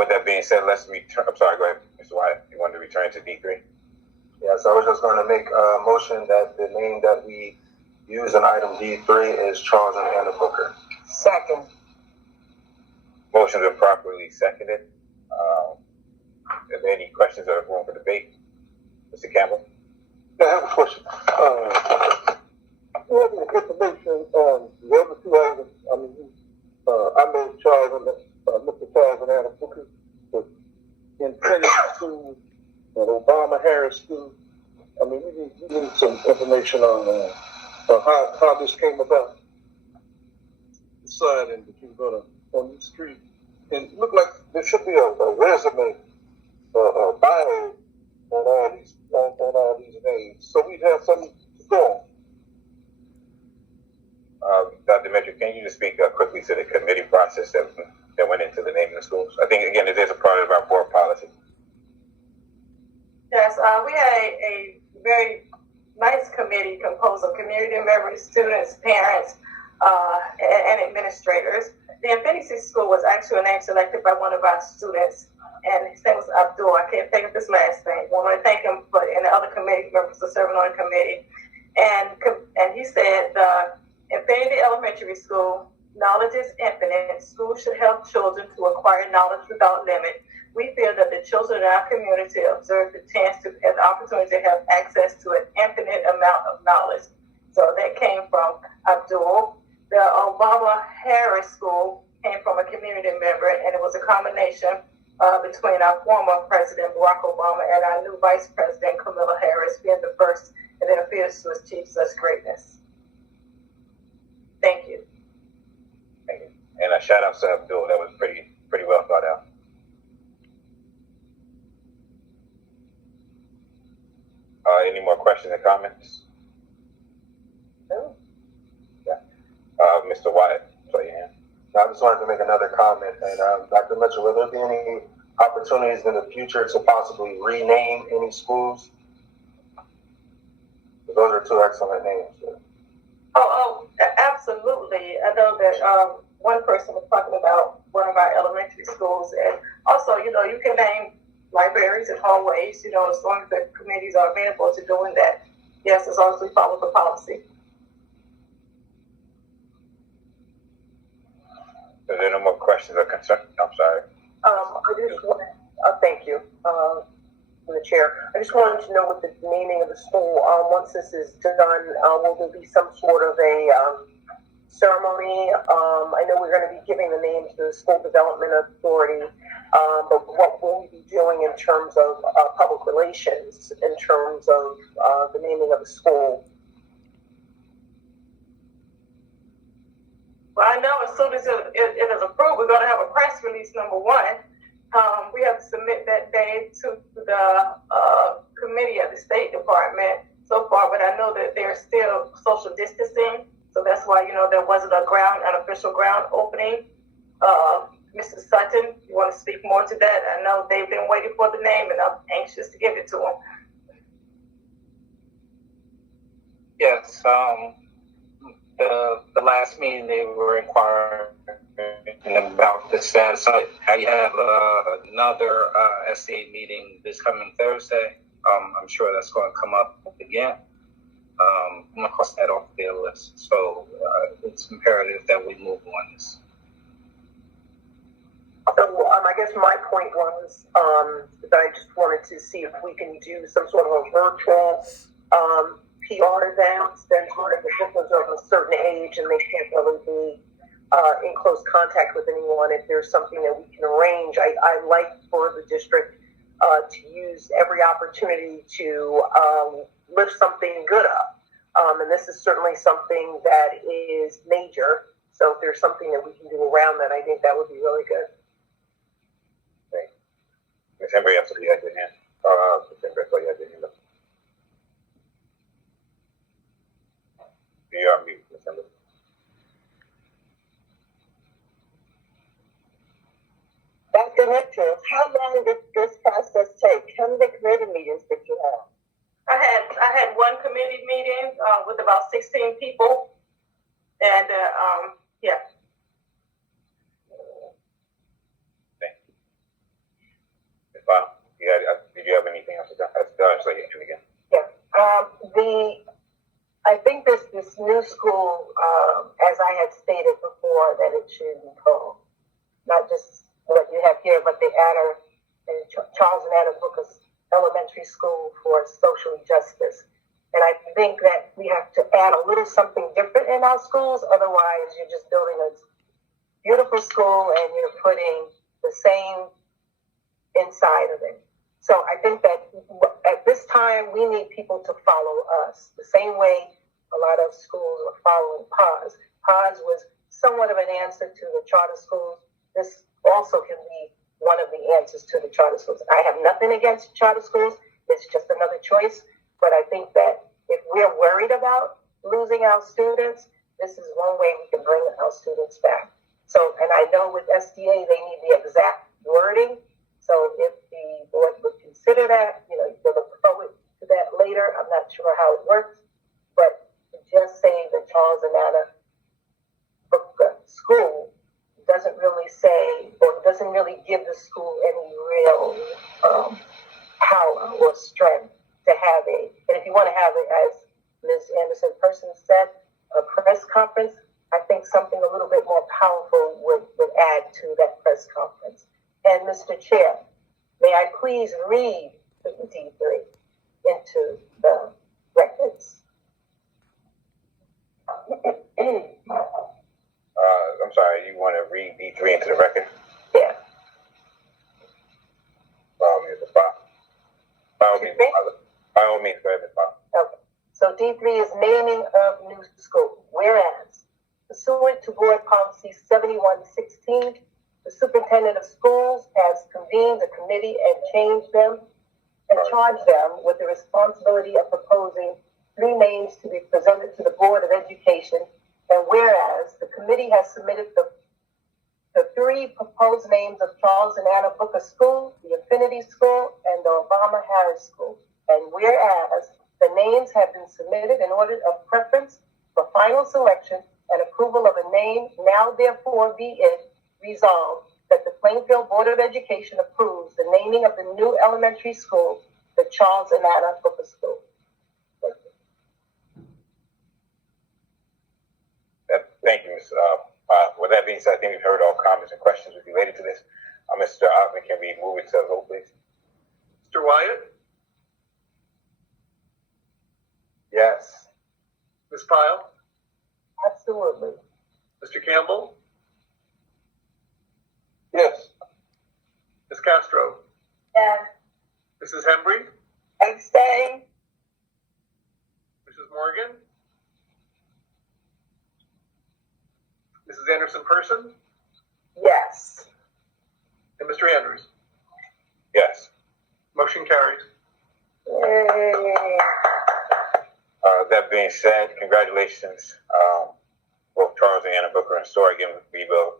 With that being said, let's return. I'm sorry, go ahead, Mr. Wyatt. You wanted to return to D3? Yes, I was just going to make a motion that the name that we use in item D3 is Charles and Anna Booker. Second. Motions are properly seconded. Are there any questions or room for debate? Mr. Campbell? I have a question. You have any information on the other two items? I mean, I made Charles and Mr. Charles and Anna Booker with Infinity School and Obama Harris School. I mean, we need some information on how this came about. Deciding that you're gonna on the street, and it looked like there should be a resume, a bio on all these names, so we'd have something to go on. Dr. Metro, can you just speak quickly to the committee process that went into the naming of schools? I think, again, it is a part of our board policy. Yes, we had a very nice committee composed of community members, students, parents, and administrators. The Infinity School was actually a name selected by one of our students, and his name was Abdul. I can't think of his last name. I want to thank him, and the other committee members for serving on the committee. And he said, Infinity Elementary School, knowledge is infinite. Schools should help children to acquire knowledge without limit. We feel that the children in our community deserve the chance to have the opportunity to have access to an infinite amount of knowledge. So that came from Abdul. The Obama Harris School came from a community member, and it was a combination between our former President Barack Obama and our new Vice President Kamala Harris being the first, and then a fierce to achieve such greatness. Thank you. Thank you. And a shout out to Abdul. That was pretty well thought out. Any more questions or comments? No. Yeah. Mr. Wyatt, play your hand. I just wanted to make another comment. And Dr. Mitchell, will there be any opportunities in the future to possibly rename any schools? Those are two excellent names. Oh, absolutely. I know that one person was talking about one of our elementary schools, and also, you can name libraries and hallways, as long as the committees are available to doing that. Yes, as long as we follow the policy. Are there no more questions or concerns? I'm sorry. I just want to thank you, the chair. I just wanted to know with the naming of the school, once this is done, will there be some sort of a ceremony? I know we're going to be giving the name to the School Development Authority, but what will we be doing in terms of public relations, in terms of the naming of the school? Well, I know as soon as it is approved, we're going to have a press release, number one. We have to submit that day to the committee at the State Department so far, but I know that there's still social distancing, so that's why, there wasn't an official ground opening. Mr. Sutton, you want to speak more to that? I know they've been waiting for the name, and I'm anxious to give it to them. Yes, the last meeting they were inquiring about the status. I have another SDA meeting this coming Thursday. I'm sure that's going to come up again. I'm going to cross that off their list. So it's imperative that we move on this. So I guess my point was that I just wanted to see if we can do some sort of a virtual PR event. Then part of the victims are of a certain age and they can't really be in close contact with anyone. If there's something that we can arrange, I like for the district to use every opportunity to lift something good up. And this is certainly something that is major. So if there's something that we can do around that, I think that would be really good. Ms. Henry, absolutely, you had your hand. Ms. Henry, you had your hand up. You are on mute, Ms. Henry. Dr. Mitchell, how long did this process take? How many committee meetings did you have? I had one committee meeting with about 16 people, and yeah. I think this new school, as I had stated before, that it should be called, not just what you have here, but the Charles and Anna Booker's Elementary School for Social Justice. And I think that we have to add a little something different in our schools. Otherwise, you're just building a beautiful school and you're putting the same inside of it. So I think that at this time, we need people to follow us the same way a lot of schools are following PAWS. PAWS was somewhat of an answer to the charter schools. This also can be one of the answers to the charter schools. I have nothing against charter schools. It's just another choice. But I think that if we're worried about losing our students, this is one way we can bring our students back. So, and I know with SDA, they need the exact wording. So if the board would consider that, you can look forward to that later. I'm not sure how it works, but to just say the Charles and Anna Booker School doesn't really say, or doesn't really give the school any real power or strength to have and if you want to have it, as Ms. Anderson Person said, a press conference, I think something a little bit more powerful would add to that press conference. And Mr. Chair, may I please read the D3 into the records? I'm sorry, you want to read D3 into the record? Yeah. By all means, go ahead, Ms. Bob. Okay. So D3 is naming of new school. Whereas, pursuant to Board Policy 7116, the superintendent of schools has convened a committee and charged them with the responsibility of proposing 3 names to be presented to the Board of Education. And whereas the committee has submitted the 3 proposed names of Charles and Anna Booker School, the Infinity School, and the Obama Harris School. And whereas the names have been submitted in order of preference for final selection and approval of a name, now therefore be it resolved that the Plainfield Board of Education approves the naming of the new elementary school, the Charles and Anna Booker School. Thank you, Ms. With that being said, I think we've heard all comments and questions related to this. Mr. Ottman, can we move it to a vote, please? Mr. Wyatt? Yes. Ms. Pyle? Absolutely. Mr. Campbell? Yes. Ms. Castro? And Mrs. Hembry? abstain. Mrs. Morgan? Mrs. Anderson Person? Yes. And Mr. Andrews? Yes. Motion carries. Yay. That being said, congratulations, both Charles and Anna Booker and Story. Again, we will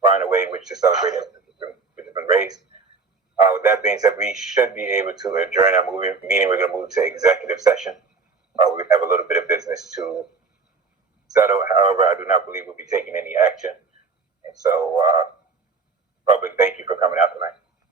find a way in which to celebrate it, which has been raised. With that being said, we should be able to adjourn our meeting. We're going to move to executive session. We have a little bit of business to settle. However, I do not believe we'll be taking any action. And so, public, thank you for coming out tonight.